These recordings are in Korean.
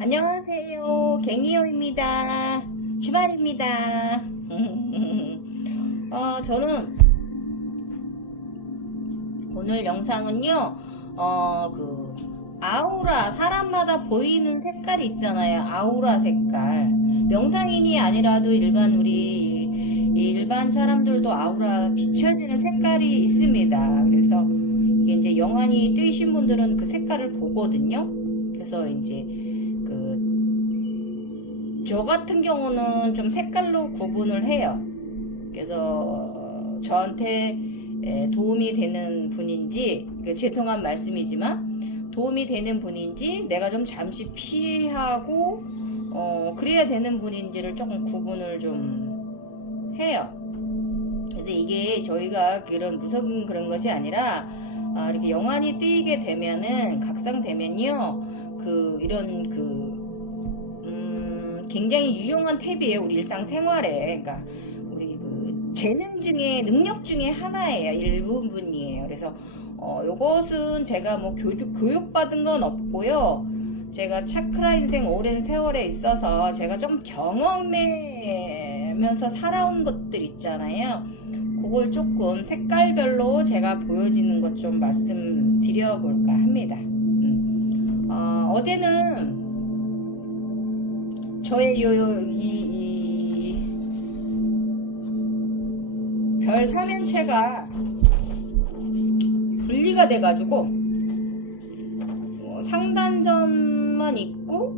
안녕하세요. 갱이요입니다. 주말입니다. 저는 오늘 영상은요, 아우라, 사람마다 보이는 색깔이 있잖아요. 아우라 색깔. 명상인이 아니라도 일반 사람들도 아우라 비춰지는 색깔이 있습니다. 그래서 이게 이제 영안이 뜨이신 분들은 그 색깔을 보거든요. 그래서 이제 저 같은 경우는 좀 색깔로 구분을 해요. 그래서 저한테 도움이 되는 분인지, 죄송한 말씀이지만 도움이 되는 분인지, 내가 좀 잠시 피하고 그래야 되는 분인지를 조금 구분을 좀 해요. 그래서 이게 저희가 무서운 그런 것이 아니라, 이렇게 영안이 뜨이게 되면은, 각성되면요, 굉장히 유용한 탭이에요. 우리 일상생활에. 그러니까 우리 재능 중에, 능력 중에 하나예요. 일부분이에요. 그래서 요것은 제가 뭐 교육받은 건 없고요. 제가 차크라 인생 오랜 세월에 있어서 제가 좀 경험하면서 살아온 것들 있잖아요. 그걸 조금 색깔별로 제가 보여지는 것 좀 말씀드려볼까 합니다. 어제는 저의 별 사면체가 분리가 돼가지고 상단전만 있고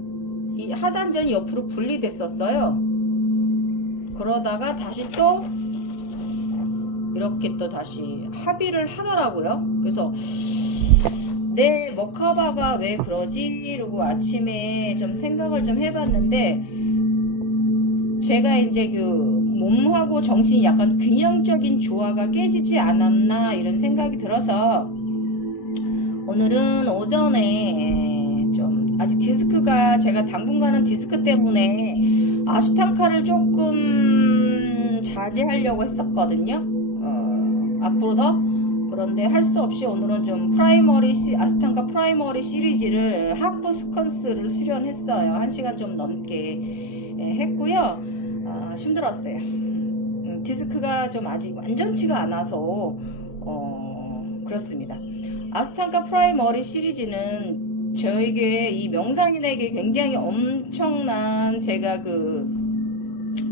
이 하단전이 옆으로 분리됐었어요. 그러다가 다시 또 이렇게 또 다시 합의를 하더라고요. 그래서 내 머카바가 왜 그러지? 이러고 아침에 좀 생각을 좀 해봤는데, 제가 이제 몸하고 정신이 약간 균형적인 조화가 깨지지 않았나 이런 생각이 들어서 오늘은 오전에 좀 아직 디스크가, 제가 당분간은 디스크 때문에 아슈탕카를 조금 자제하려고 했었거든요. 앞으로 더. 그런데 할 수 없이 오늘은 좀 아스탕카 프라이머리 시리즈를 하프 스퀀스를 수련했어요. 1시간 좀 넘게 했고요. 힘들었어요. 디스크가 좀 아직 완전치가 않아서 그렇습니다. 아스탕카 프라이머리 시리즈는 저에게, 이 명상인에게 굉장히 엄청난, 제가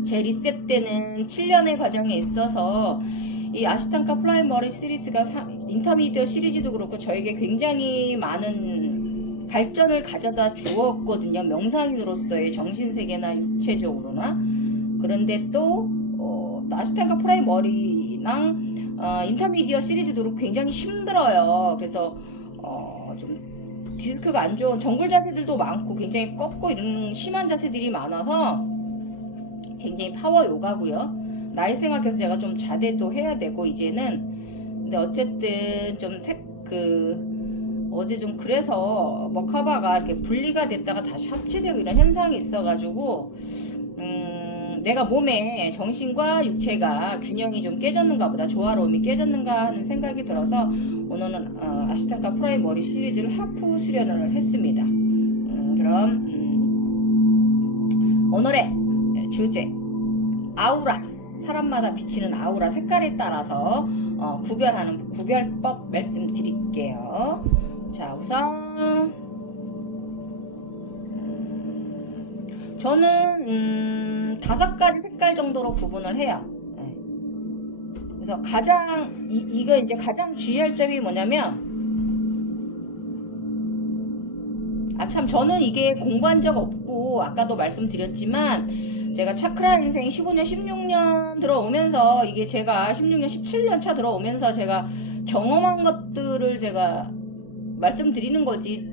제 리셋되는 7년의 과정에 있어서 이 아시탄카 프라이머리 시리즈가 인터미디어 시리즈도 그렇고 저에게 굉장히 많은 발전을 가져다 주었거든요. 명상인으로서의 정신세계나 육체적으로나. 그런데 또 아시탄카 프라이머리랑 인터미디어 시리즈도 굉장히 힘들어요. 그래서 좀 디스크가 안 좋은 정글 자세들도 많고 굉장히 꺾고 이런 심한 자세들이 많아서 굉장히 파워 요가고요. 나이 생각해서 제가 좀 자제도 해야 되고 이제는. 근데 어쨌든 좀 어제 좀 그래서 머카바가 이렇게 분리가 됐다가 다시 합체되고 이런 현상이 있어가지고 내가 몸에 정신과 육체가 균형이 좀 깨졌는가 보다, 조화로움이 깨졌는가 하는 생각이 들어서 오늘은 아시탄카 프라이머리 시리즈를 하프 수련을 했습니다. 그럼 오늘의 주제, 아우라, 사람마다 비치는 아우라 색깔에 따라서 구별법 말씀드릴게요. 자, 우선 저는 5가지 색깔 정도로 구분을 해요. 네. 그래서 이거 이제 가장 주의할 점이 뭐냐면, 참 저는 이게 공부한 적 없고 아까도 말씀드렸지만 제가 차크라 인생 15년 16년 들어오면서, 이게 제가 16년 17년 차 들어오면서 제가 경험한 것들을 제가 말씀드리는 거지.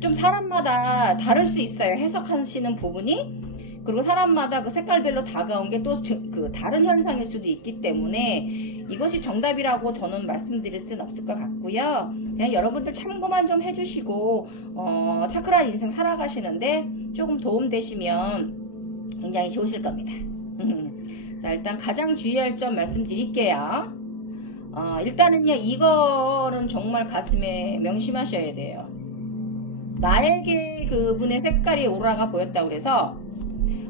좀 사람마다 다를 수 있어요. 해석하시는 부분이. 그리고 사람마다 그 색깔별로 다가온 게 또 다른 현상일 수도 있기 때문에 이것이 정답이라고 저는 말씀드릴 수는 없을 것 같고요. 그냥 여러분들 참고만 좀 해주시고 차크라 인생 살아가시는데 조금 도움되시면 굉장히 좋으실 겁니다. 자, 일단 가장 주의할 점 말씀드릴게요. 일단은요, 이거는 정말 가슴에 명심하셔야 돼요. 나에게 그분의 색깔이 오라가 보였다 그래서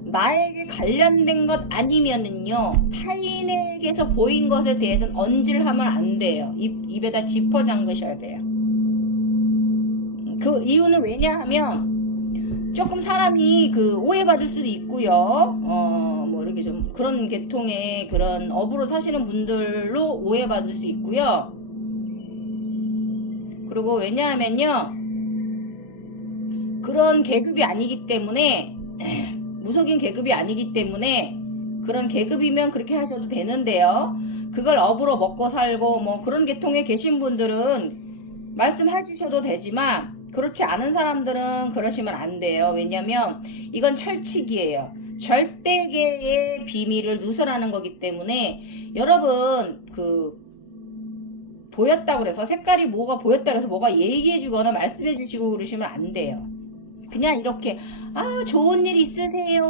나에게 관련된 것 아니면은요, 타인에게서 보인 것에 대해서는 언질하면 안 돼요. 입에다 짚어 잠그셔야 돼요. 그 이유는 왜냐하면 조금 사람이 그 오해받을 수도 있고요. 뭐 이렇게 좀 그런 계통의 그런 업으로 사시는 분들로 오해받을 수 있고요. 그리고 왜냐하면요, 그런 계급이 아니기 때문에 무속인 계급이 아니기 때문에 그런 계급이면 그렇게 하셔도 되는데요. 그걸 업으로 먹고 살고 뭐 그런 계통에 계신 분들은 말씀해 주셔도 되지만 그렇지 않은 사람들은 그러시면 안 돼요. 왜냐면 이건 철칙이에요. 절대계의 비밀을 누설하는 거기 때문에 여러분 그 보였다고 그래서 색깔이 뭐가 보였다고 해서 뭐가 얘기해 주거나 말씀해 주시고 그러시면 안 돼요. 그냥 이렇게 좋은 일 있으세요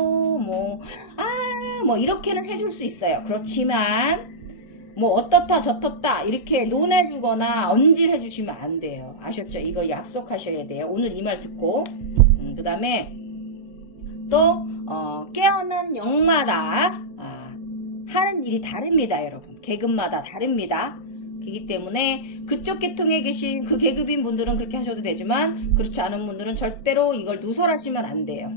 뭐 이렇게는 해줄 수 있어요. 그렇지만 뭐 어떻다 저떻다 이렇게 논해주거나 언질해 주시면 안 돼요. 아셨죠? 이거 약속하셔야 돼요. 오늘 이 말 듣고 그 다음에 또 깨어난 영마다 하는 일이 다릅니다. 여러분 계급마다 다릅니다. 그렇기 때문에 그쪽 계통에 계신 그 계급인 분들은 그렇게 하셔도 되지만 그렇지 않은 분들은 절대로 이걸 누설하시면 안 돼요.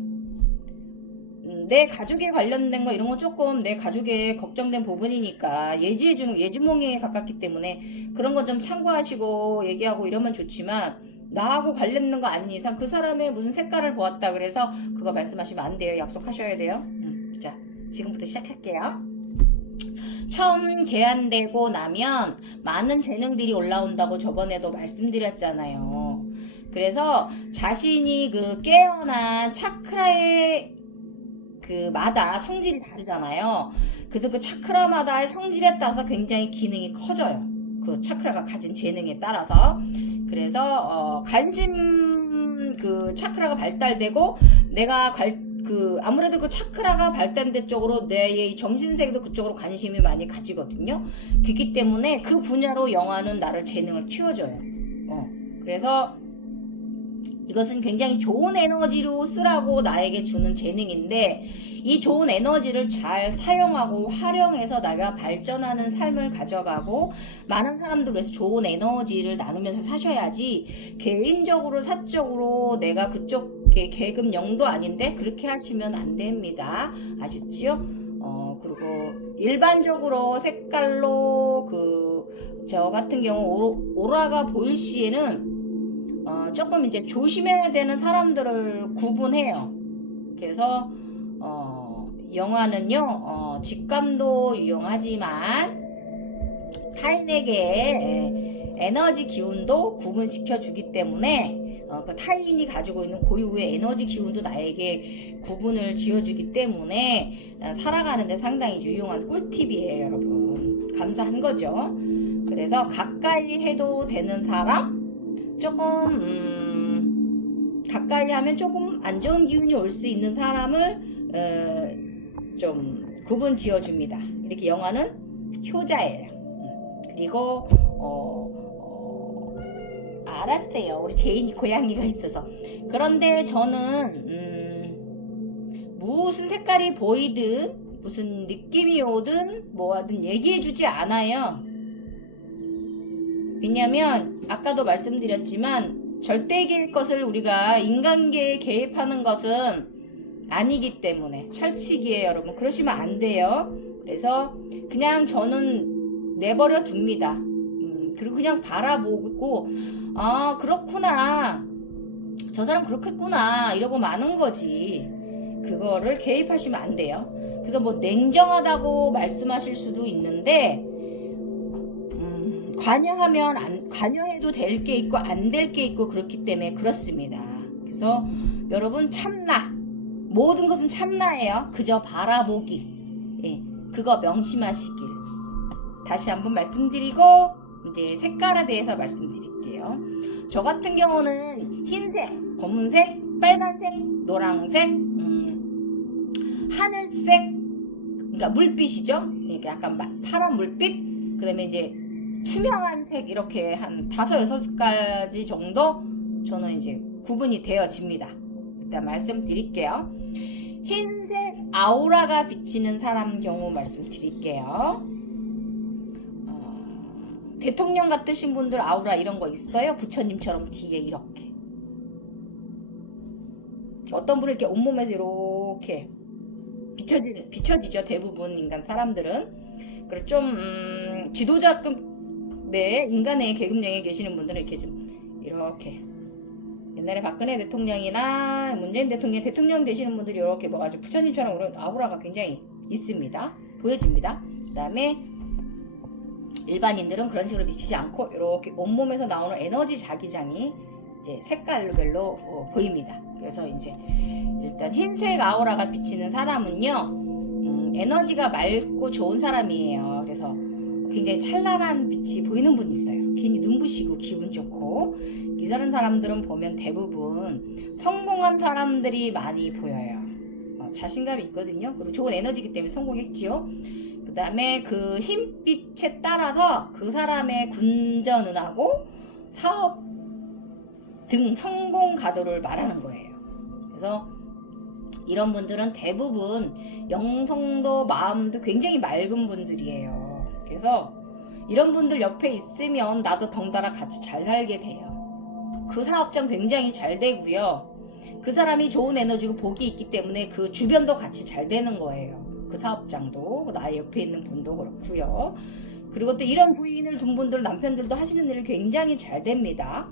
내 가족에 관련된 거 이런 건 조금 내 가족에 걱정된 부분이니까 예지해주는 예지몽에 가깝기 때문에 그런 건 좀 참고하시고 얘기하고 이러면 좋지만 나하고 관련된 거 아닌 이상 그 사람의 무슨 색깔을 보았다 그래서 그거 말씀하시면 안 돼요. 약속하셔야 돼요. 자, 지금부터 시작할게요. 처음 개안되고 나면 많은 재능들이 올라온다고 저번에도 말씀드렸잖아요. 그래서 자신이 그 깨어난 차크라의 그 마다 성질이 다르잖아요. 그래서 그 차크라마다의 성질에 따라서 굉장히 기능이 커져요. 그 차크라가 가진 재능에 따라서. 그래서 관심 그 차크라가 발달되고 내가 아무래도 그 차크라가 발달된 쪽으로 내 정신세계도 그쪽으로 관심이 많이 가지거든요. 그렇기 때문에 그 분야로 영화는 나를 재능을 키워줘요. 그래서 이것은 굉장히 좋은 에너지로 쓰라고 나에게 주는 재능인데 이 좋은 에너지를 잘 사용하고 활용해서 내가 발전하는 삶을 가져가고 많은 사람들 위해서 좋은 에너지를 나누면서 사셔야지 개인적으로 사적으로 내가 그쪽의 계급 영도 아닌데 그렇게 하시면 안 됩니다. 아셨지요? 그리고 일반적으로 색깔로 저 같은 경우 오라가 보일 시에는 조금 이제 조심해야 되는 사람들을 구분해요. 그래서 영화는요 직감도 유용하지만 타인에게 에너지 기운도 구분시켜 주기 때문에 그 타인이 가지고 있는 고유의 에너지 기운도 나에게 구분을 지어주기 때문에 살아가는데 상당히 유용한 꿀팁이에요. 여러분 감사한 거죠. 그래서 가까이 해도 되는 사람 조금 가까이 하면 조금 안 좋은 기운이 올 수 있는 사람을 좀 구분 지어줍니다. 이렇게 영화는 효자예요. 그리고 알았어요. 우리 제인이 고양이가 있어서. 그런데 저는 무슨 색깔이 보이든 무슨 느낌이 오든 뭐하든 얘기해주지 않아요. 왜냐면 아까도 말씀드렸지만 절대계의 것을 우리가 인간계에 개입하는 것은 아니기 때문에 철칙이에요. 여러분 그러시면 안 돼요. 그래서 그냥 저는 내버려 둡니다. 그리고 그냥 바라보고 그렇구나 저 사람 그렇겠구나 이러고 마는 거지 그거를 개입하시면 안 돼요. 그래서 뭐 냉정하다고 말씀하실 수도 있는데 관여해도 될 게 있고 안 될 게 있고 그렇기 때문에 그렇습니다. 그래서 여러분 참나 모든 것은 참나예요. 그저 바라보기 그거 명심하시길 다시 한번 말씀드리고 이제 색깔에 대해서 말씀드릴게요. 저 같은 경우는 흰색, 검은색, 빨간색, 노란색, 하늘색 그러니까 물빛이죠. 이렇게 약간 파란 물빛 그 다음에 이제 투명한 색 이렇게 한 5, 6가지 정도 저는 이제 구분이 되어집니다. 일단 말씀드릴게요. 흰색 아우라가 비치는 사람 경우 말씀드릴게요. 대통령 같으신 분들 아우라 이런 거 있어요? 부처님처럼 뒤에 이렇게. 어떤 분은 이렇게 온몸에서 이렇게 비춰지죠. 대부분 인간 사람들은. 그래서 좀 지도자급의 인간의 계급령에 계시는 분들은 이렇게 좀 이렇게 옛날에 박근혜 대통령이나 문재인 대통령 되시는 분들이 이렇게 뭐 아주 부처님처럼 그런 아우라가 굉장히 있습니다. 보여집니다. 그 다음에 일반인들은 그런 식으로 비치지 않고 이렇게 온몸에서 나오는 에너지 자기장이 이제 색깔별로 보입니다. 그래서 이제 일단 흰색 아우라가 비치는 사람은요, 에너지가 맑고 좋은 사람이에요. 그래서 굉장히 찬란한 빛이 보이는 분이 있어요. 괜히 눈부시고 기분 좋고. 이런 사람들은 보면 대부분 성공한 사람들이 많이 보여요. 자신감이 있거든요. 그리고 좋은 에너지이기 때문에 성공했지요. 그 다음에 그 흰빛에 따라서 그 사람의 군전운하고 사업 등 성공 가도를 말하는 거예요. 그래서 이런 분들은 대부분 영성도 마음도 굉장히 맑은 분들이에요. 그래서 이런 분들 옆에 있으면 나도 덩달아 같이 잘 살게 돼요. 그 사업장 굉장히 잘 되고요. 그 사람이 좋은 에너지고 복이 있기 때문에 그 주변도 같이 잘 되는 거예요. 그 사업장도 나의 옆에 있는 분도 그렇고요. 그리고 또 이런 부인을 둔 분들 남편들도 하시는 일이 굉장히 잘 됩니다.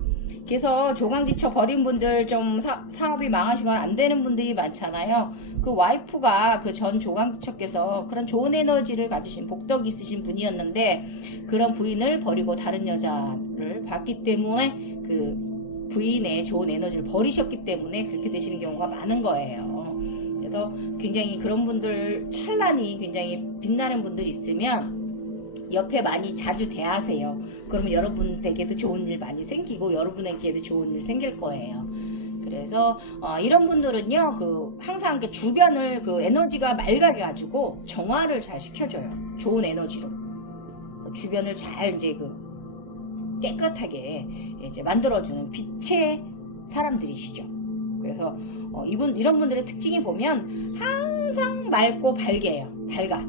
그래서 조강지처 버린 분들 좀 사업이 망하시거나 안 되는 분들이 많잖아요. 그 와이프가 그 전 조강지처께서 그런 좋은 에너지를 가지신 복덕이 있으신 분이었는데 그런 부인을 버리고 다른 여자를 봤기 때문에 그 부인의 좋은 에너지를 버리셨기 때문에 그렇게 되시는 경우가 많은 거예요. 그래서 굉장히 그런 분들 찬란히 굉장히 빛나는 분들이 있으면 옆에 많이 자주 대하세요. 그러면 여러분에게도 좋은 일 많이 생기고 여러분에게도 좋은 일 생길 거예요. 그래서 이런 분들은요, 그 항상 그 주변을 그 에너지가 맑아게 가지고 정화를 잘 시켜줘요. 좋은 에너지로 그 주변을 잘 이제 그 깨끗하게 이제 만들어주는 빛의 사람들이시죠. 그래서 이런 분들의 특징이 보면 항상 맑고 밝아.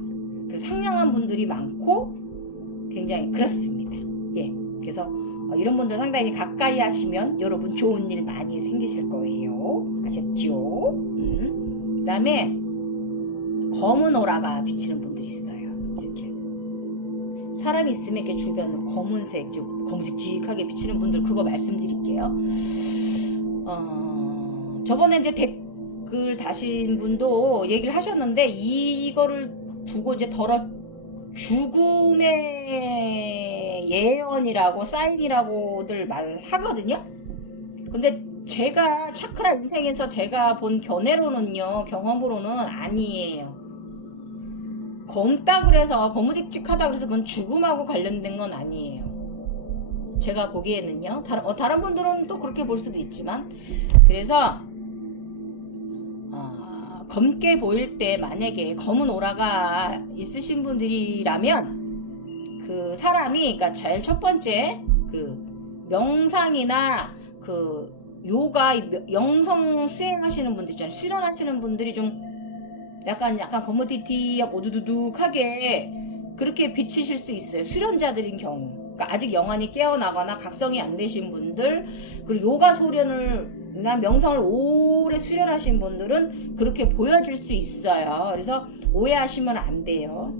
그 상냥한 분들이 많고 굉장히 그렇습니다. 예, 그래서 이런 분들 상당히 가까이 하시면 여러분 좋은 일 많이 생기실 거예요. 아셨죠? 그 다음에 검은 오라가 비치는 분들이 있어요. 이렇게 사람이 있으면 이렇게 주변을 검은색 좀 검직직하게 비치는 분들 그거 말씀드릴게요. 저번에 이제 댓글 다신 분도 얘기를 하셨는데 이거를 두고 이제 죽음의 예언이라고 사인이라고들 말하거든요. 근데 제가 차크라 인생에서 제가 본 견해로는요, 경험으로는 아니에요. 검다 그래서 거무직직하다 그래서 그건 죽음하고 관련된 건 아니에요. 제가 보기에는요. 다른 분들은 또 그렇게 볼 수도 있지만, 그래서 검게 보일 때 만약에 검은 오라가 있으신 분들이라면 그 사람이, 그러니까 제일 첫 번째 그 명상이나 그 요가 영성 수행하시는 분들 있잖아요. 수련하시는 분들이 좀 약간 거무디티 오두두둑하게 그렇게 비치실 수 있어요. 수련자들인 경우. 그러니까 아직 영안이 깨어나거나 각성이 안 되신 분들, 그리고 요가 소련이나 명성을 오래 수련하신 분들은 그렇게 보여질 수 있어요. 그래서 오해하시면 안 돼요.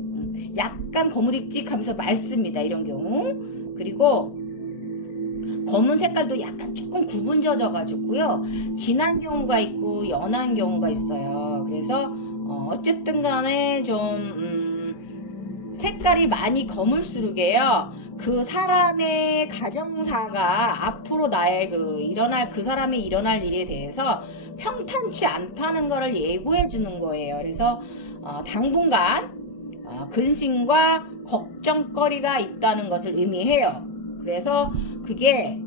약간 거무직직하면서 맑습니다. 이런 경우. 그리고 검은 색깔도 약간 조금 구분 져져가지고요. 진한 경우가 있고 연한 경우가 있어요. 그래서 어쨌든 간에 좀 색깔이 많이 검을수록에요. 그 사람의 가정사가 앞으로 나의 그 사람이 일어날 일에 대해서 평탄치 않다는 것을 예고해 주는 거예요. 그래서 당분간 근심과 걱정거리가 있다는 것을 의미해요. 그래서 그게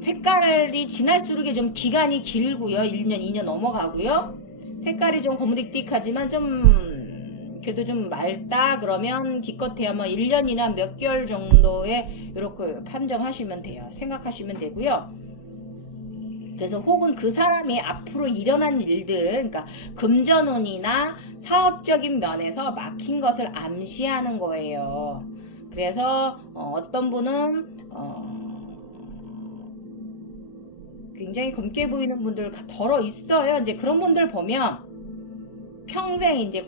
색깔이 지날수록 좀 기간이 길고요. 1년, 2년 넘어가고요. 색깔이 좀 거무딕딕하지만 좀 그래도 좀 맑다 그러면 기껏해야 뭐 1년이나 몇 개월 정도에 이렇게 판정하시면 돼요. 생각하시면 되고요. 그래서 혹은 그 사람이 앞으로 일어난 일들, 그러니까 금전운이나 사업적인 면에서 막힌 것을 암시하는 거예요. 그래서 어떤 분은 굉장히 검게 보이는 분들 덜어 있어요. 이제 그런 분들 보면 평생 이제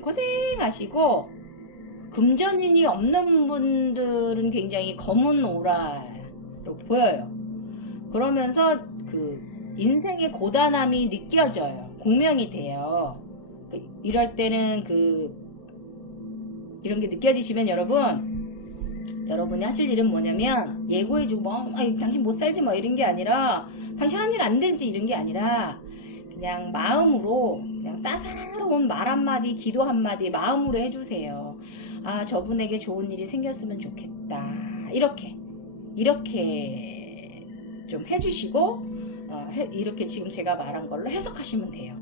고생하시고 금전운이 없는 분들은 굉장히 검은 오라로 보여요. 그러면서 그 인생의 고단함이 느껴져요. 공명이 돼요. 이럴 때는 이런 게 느껴지시면 여러분이 하실 일은 뭐냐면 예고해주고 당신 못 살지 뭐 이런 게 아니라 당신 하는 일 안 되지 이런 게 아니라 그냥 마음으로 그냥 따사로운 말 한마디 기도 한마디 마음으로 해주세요. 아 저분에게 좋은 일이 생겼으면 좋겠다 이렇게 좀 해주시고 이렇게 지금 제가 말한 걸로 해석하시면 돼요.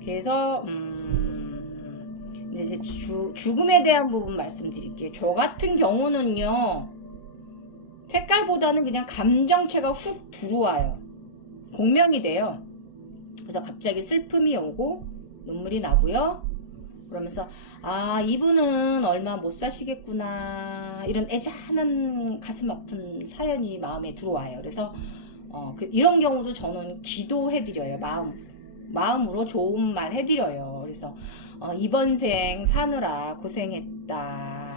그래서 이제 제 죽음에 대한 부분 말씀드릴게요. 저 같은 경우는요 색깔보다는 그냥 감정체가 훅 들어와요. 공명이 돼요. 그래서 갑자기 슬픔이 오고 눈물이 나고요. 그러면서 아 이분은 얼마 못 사시겠구나 이런 애잔한 가슴 아픈 사연이 마음에 들어와요. 그래서 이런 경우도 저는 기도해드려요. 마음으로 좋은 말 해드려요. 그래서 이번 생 사느라 고생했다.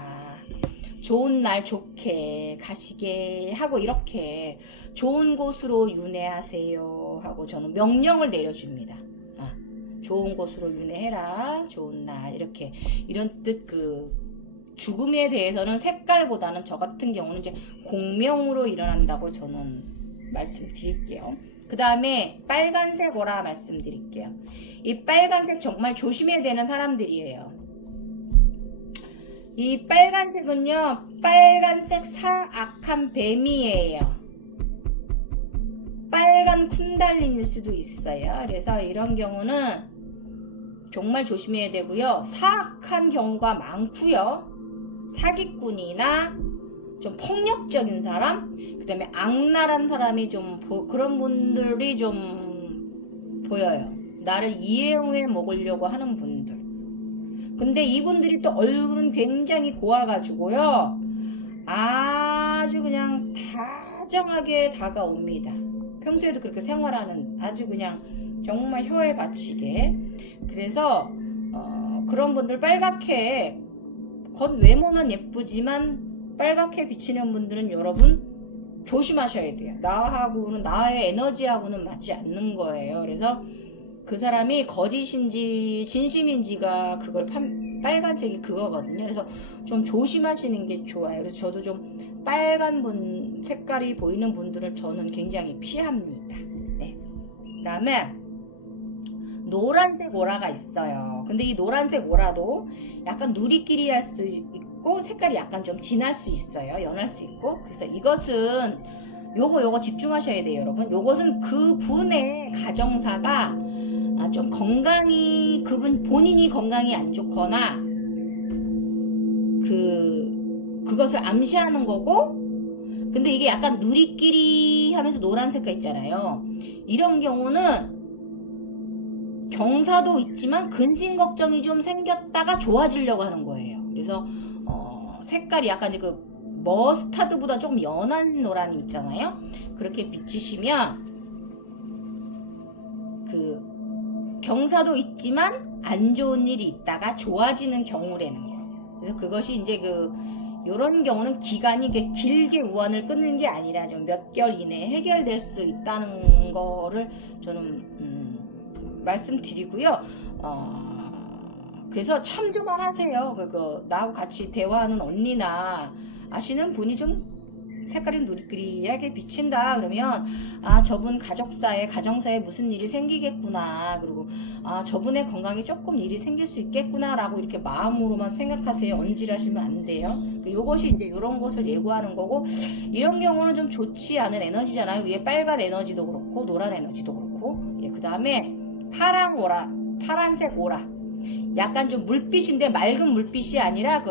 좋은 날 좋게 가시게 하고 이렇게 좋은 곳으로 윤회하세요 하고 저는 명령을 내려줍니다. 좋은 곳으로 윤회해라. 좋은 날 이렇게 이런 뜻 죽음에 대해서는 색깔보다는 저 같은 경우는 이제 공명으로 일어난다고 저는 말씀드릴게요. 그 다음에 빨간색 오라 말씀드릴게요. 이 빨간색 정말 조심해야 되는 사람들이에요. 이 빨간색은요 빨간색 사악한 뱀이에요. 빨간 쿤달린일 수도 있어요. 그래서 이런 경우는 정말 조심해야 되고요. 사악한 경우가 많고요. 사기꾼이나 좀 폭력적인 사람, 그 다음에 악랄한 사람이 좀 그런 분들이 좀 보여요. 나를 이해해 먹으려고 하는 분들. 근데 이분들이 또 얼굴은 굉장히 고와가지고요. 아주 그냥 다정하게 다가옵니다. 평소에도 그렇게 생활하는 아주 그냥 정말 혀에 받치게. 그래서 그런 분들 빨갛게 겉외모는 예쁘지만 빨갛게 비치는 분들은 여러분 조심하셔야 돼요. 나의 에너지하고는 맞지 않는 거예요. 그래서 그 사람이 거짓인지 진심인지가 그걸 빨간색이 그거거든요. 그래서 좀 조심하시는 게 좋아요. 그래서 저도 좀 빨간 분 색깔이 보이는 분들을 저는 굉장히 피합니다. 네. 그 다음에 노란색 오라가 있어요. 근데 이 노란색 오라도 약간 누리끼리 할 수 있고 색깔이 약간 좀 진할 수 있어요. 연할 수 있고. 그래서 이것은 요거 집중하셔야 돼요, 여러분. 요것은 그 분의 가정사가 좀 건강이 본인이 건강이 안 좋거나 그것을 암시하는 거고. 근데 이게 약간 누리끼리 하면서 노란 색깔 있잖아요. 이런 경우는 경사도 있지만 근심 걱정이 좀 생겼다가 좋아지려고 하는 거예요. 그래서 색깔이 약간 머스타드보다 조금 연한 노란 있잖아요. 그렇게 비치시면 경사도 있지만 안 좋은 일이 있다가 좋아지는 경우라는 거. 그래서 그것이 이제 요런 경우는 기간이 길게 우환을 끊는 게 아니라 좀 몇 개월 이내에 해결될 수 있다는 거를 저는 말씀드리고요. 그래서 참조만 하세요. 나하고 같이 대화하는 언니나 아시는 분이 좀 색깔이 누리끼리하게 비친다 그러면 저분 가정사에 무슨 일이 생기겠구나, 그리고 저분의 건강에 조금 일이 생길 수 있겠구나 라고 이렇게 마음으로만 생각하세요. 언질하시면 안 돼요. 요것이 이제 이런 것을 예고하는 거고, 이런 경우는 좀 좋지 않은 에너지잖아요. 위에 빨간 에너지도 그렇고 노란 에너지도 그렇고. 그 다음에 파란색 오라, 약간 좀 물빛인데 맑은 물빛이 아니라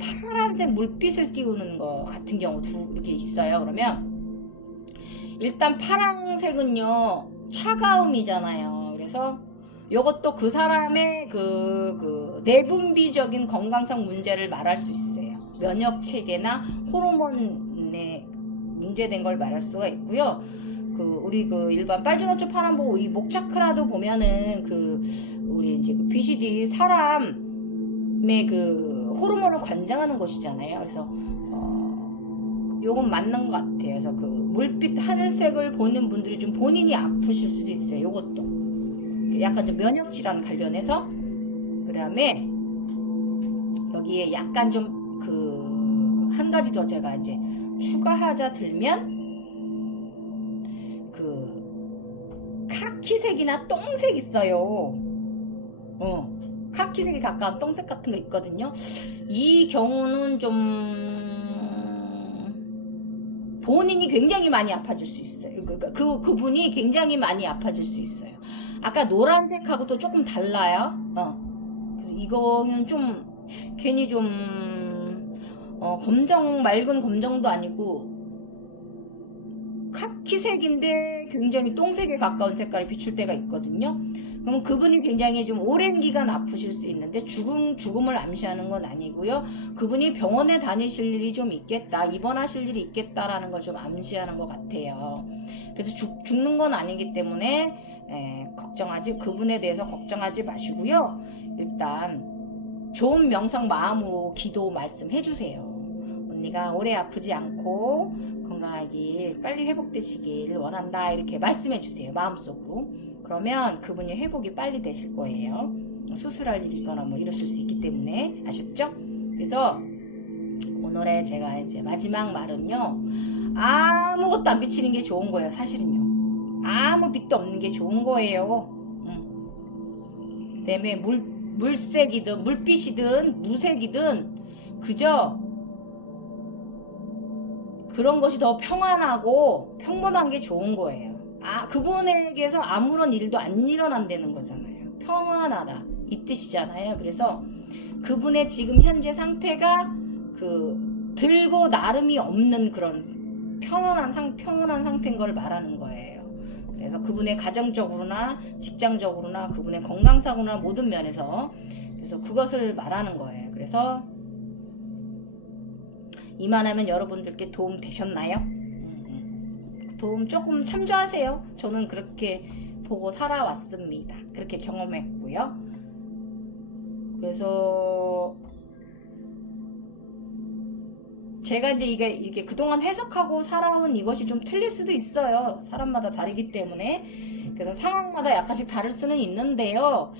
파란색 물빛을 띄우는 거 같은 경우도 이렇게 있어요. 그러면 일단 파랑색은요 차가움이잖아요. 그래서 요것도 그 사람의 그 내분비적인 건강상 문제를 말할 수 있어요. 면역 체계나 호르몬에 문제된 걸 말할 수가 있고요. 우리 일반 빨주노초 파란보 이 목차크라도 보면은 우리 이제 BCD 사람의 호르몬을 관장하는 것이잖아요. 그래서 요건 맞는 것 같아요. 그래서 물빛 하늘색을 보는 분들이 좀 본인이 아프실 수도 있어요. 요것도 약간 좀 면역 질환 관련해서. 그다음에 여기에 약간 좀 한 가지 더 제가 이제 추가하자 들면 카키색이나 똥색 있어요. 카키색이 가까운 똥색 같은 거 있거든요. 이 경우는 좀 본인이 굉장히 많이 아파질 수 있어요. 그분이 굉장히 많이 아파질 수 있어요. 아까 노란색하고도 조금 달라요. 그래서 이거는 좀 괜히 좀 맑은 검정도 아니고 카키색인데 굉장히 똥색에 가까운 색깔이 비출 때가 있거든요. 그럼 그분이 굉장히 좀 오랜 기간 아프실 수 있는데 죽음을 암시하는 건 아니고요. 그분이 병원에 다니실 일이 좀 있겠다, 입원하실 일이 있겠다라는 걸 좀 암시하는 것 같아요. 그래서 죽는 건 아니기 때문에 그분에 대해서 걱정하지 마시고요. 일단 좋은 명상 마음으로 기도 말씀해 주세요. 언니가 오래 아프지 않고 건강하길 빨리 회복되시길 원한다 이렇게 말씀해 주세요. 마음속으로. 그러면 그분이 회복이 빨리 되실 거예요. 수술할 일이거나 뭐 이러실 수 있기 때문에. 아셨죠? 그래서 오늘의 제가 이제 마지막 말은요, 아무것도 안 비치는 게 좋은 거예요. 사실은요 아무 빛도 없는 게 좋은 거예요. 그다음에 물색이든 물빛이든 무색이든 그저 그런 것이 더 평안하고 평범한 게 좋은 거예요. 그분에게서 아무런 일도 안 일어난다는 거잖아요. 평안하다 이 뜻이잖아요. 그래서 그분의 지금 현재 상태가 들고 나름이 없는 그런 평온한 상태인 걸 말하는 거예요. 그래서 그분의 가정적으로나 직장적으로나 그분의 건강상으로나 모든 면에서 그래서 그것을 말하는 거예요. 그래서 이만하면 여러분들께 도움 되셨나요? 도움 조금 참조하세요. 저는 그렇게 보고 살아왔습니다. 그렇게 경험했고요. 그래서 제가 이제 이게 그동안 해석하고 살아온 이것이 좀 틀릴 수도 있어요. 사람마다 다르기 때문에. 그래서 상황마다 약간씩 다를 수는 있는데요.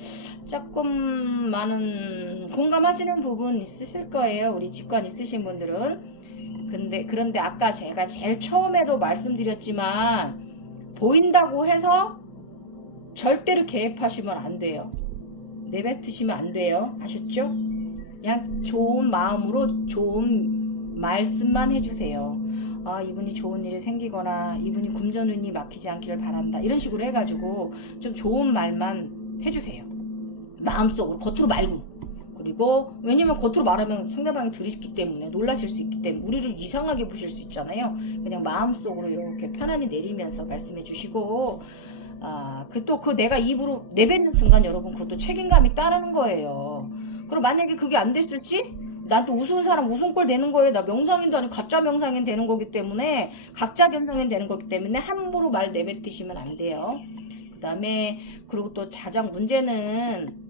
조금 많은 공감하시는 부분 있으실 거예요. 우리 직관 있으신 분들은. 그런데 아까 제가 제일 처음에도 말씀드렸지만 보인다고 해서 절대로 개입하시면 안 돼요. 내뱉으시면 안 돼요. 아셨죠? 그냥 좋은 마음으로 좋은 말씀만 해주세요. 이분이 좋은 일이 생기거나 이분이 금전운이 막히지 않기를 바란다 이런 식으로 해가지고 좀 좋은 말만 해주세요. 마음속으로, 겉으로 말고. 그리고 왜냐면 겉으로 말하면 상대방이 들으시기 때문에 놀라실 수 있기 때문에 우리를 이상하게 보실 수 있잖아요. 그냥 마음속으로 이렇게 편안히 내리면서 말씀해 주시고 내가 입으로 내뱉는 순간 여러분 그것도 책임감이 따르는 거예요. 그럼 만약에 그게 안 됐을지 난 또 우스운 사람 웃음꼴 되는 거예요. 나 명상인도 아니고 가짜 명상인 되는 거기 때문에 가짜 겸상인 되는 거기 때문에 함부로 말 내뱉으시면 안 돼요. 그리고 또 가장 문제는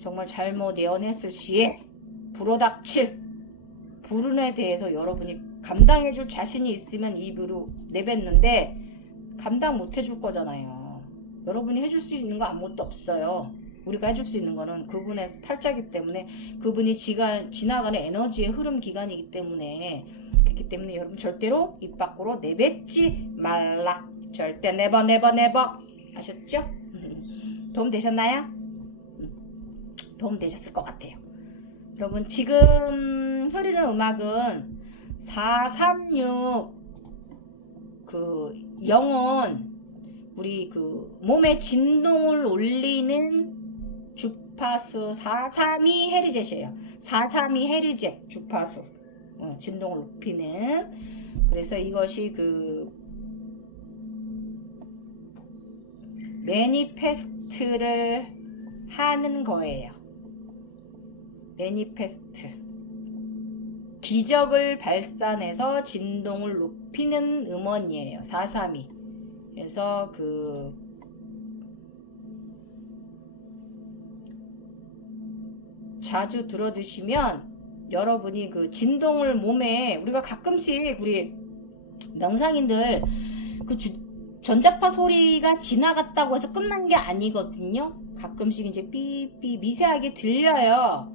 정말 잘못 예언했을 시에 불어닥칠 불운에 대해서 여러분이 감당해줄 자신이 있으면 입으로 내뱉는데 감당 못 해줄 거잖아요. 여러분이 해줄 수 있는 거 아무것도 없어요. 우리가 해줄 수 있는 거는 그분의 팔자이기 때문에 그분이 지나가는 에너지의 흐름 기간이기 때문에 그렇기 때문에 여러분 절대로 입 밖으로 내뱉지 말라. 절대 네버 아셨죠? 도움 되셨나요? 도움 되셨을 것 같아요. 여러분 지금 흐르는 음악은 436 영혼 우리 몸의 진동을 올리는 주파수 432 헤르제예요. 432 헤르제 주파수 진동을 높이는. 그래서 이것이 매니페스트를 하는 거예요. 매니페스트. 기적을 발산해서 진동을 높이는 음원이에요. 432. 그래서 자주 들어두시면 여러분이 그 진동을 몸에, 우리가 가끔씩 우리 명상인들 전자파 소리가 지나갔다고 해서 끝난 게 아니거든요. 가끔씩 이제 삐삐 미세하게 들려요.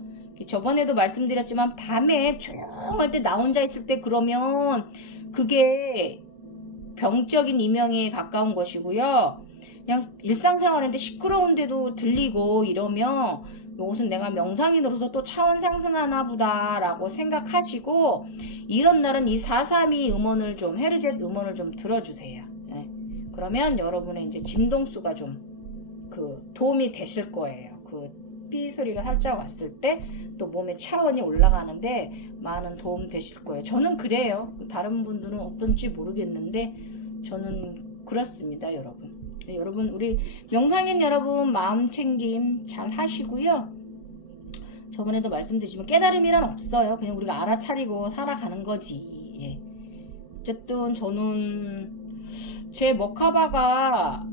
저번에도 말씀드렸지만 밤에 조용할 때 나 혼자 있을 때 그러면 그게 병적인 이명에 가까운 것이고요. 그냥 일상생활인데 시끄러운데도 들리고 이러면 이것은 내가 명상인으로서 또 차원 상승하나 보다 라고 생각하시고, 이런 날은 이 432 음원을 좀, 헤르젯 음원을 좀 들어주세요. 예. 그러면 여러분의 이제 진동수가 좀 도움이 되실 거예요. 삐 소리가 살짝 왔을 때 또 몸의 차원이 올라가는데 많은 도움 되실 거예요. 저는 그래요. 다른 분들은 어떤지 모르겠는데 저는 그렇습니다, 여러분. 여러분, 우리 명상인 여러분 마음 챙김 잘 하시고요. 저번에도 말씀드리지만 깨달음이란 없어요. 그냥 우리가 알아차리고 살아가는 거지. 예. 어쨌든 저는 제 머카바가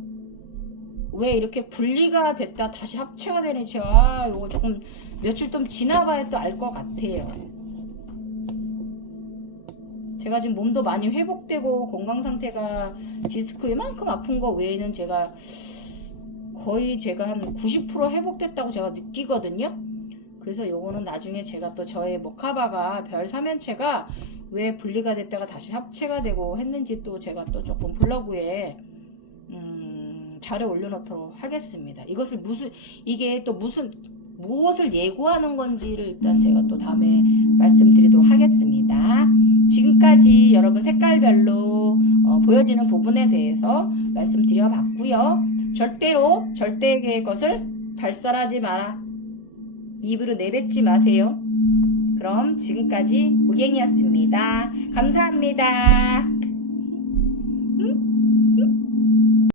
왜 이렇게 분리가 됐다 다시 합체가 되는지 제가 이거 조금 며칠 좀 지나봐야 또 알 것 같아요. 제가 지금 몸도 많이 회복되고 건강 상태가 디스크 이만큼 아픈 거 외에는 제가 거의 한 90% 회복됐다고 제가 느끼거든요. 그래서 요거는 나중에 제가 또 저의 머카바가 별 사면체가 왜 분리가 됐다가 다시 합체가 되고 했는지 또 제가 또 조금 블로그에 자료 올려놓도록 하겠습니다. 이게 또 무엇을 예고하는 건지를 일단 제가 또 다음에 말씀드리도록 하겠습니다. 지금까지 여러분 색깔별로 보여지는 부분에 대해서 말씀드려봤고요. 절대의 것을 발설하지 마라. 입으로 내뱉지 마세요. 그럼 지금까지 우갱이었습니다. 감사합니다.